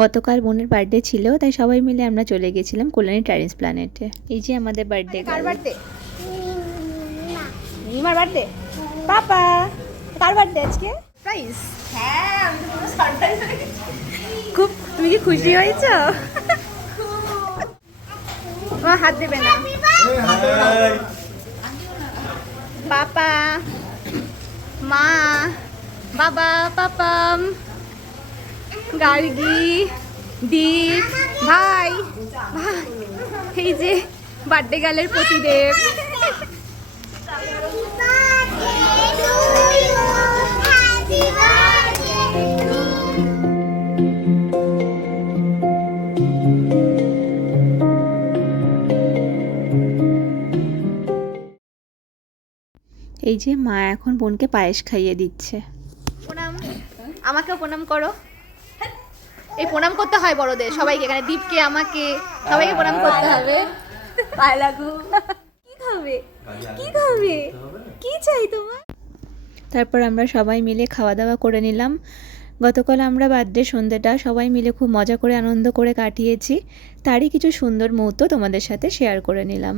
গতকাল বোনের বার্থডে ছিল, তাই সবাই মিলে আমরা চলে গেছিলাম কল্যাণী ট্রাইডেন্স প্ল্যানেটে। এই যে আমাদের বার্থডে। কার বার্থডে? নিমার বার্থডে। পাপা কার বার্থডে আজকে? প্রাইস। হ্যাঁ, আমি তো পুরো সারপ্রাইজ হয়ে গেছি। খুব, তুমি কি খুশি হয়েছো? মা হাত দেবে না। পাপা, মা, বাবা, পাপাম, গার্গি, দীপ, ভাই, ভাই, এই যে বার্থডে গার্লের প্রতিদেব। এই যে মা এখন বোনকে পায়েস খাইয়ে দিচ্ছে। প্রণাম, আমাকেও প্রণাম করো। এই প্রণাম করতে হয় বড়দের সবাইকে, এখানে দীপকে, আমাকে, সবাইকে প্রণাম করতে হবে। পায়ে লাগু। কি খাবে? কি খাবে? কি চাই তোমার? তারপর আমরা সবাই মিলে খাওয়া দাওয়া করে নিলাম। গতকাল আমরা বার্থডে সন্ধ্যেটা সবাই মিলে খুব মজা করে আনন্দ করে কাটিয়েছি, তারই কিছু সুন্দর মুহূর্ত তোমাদের সাথে শেয়ার করে নিলাম।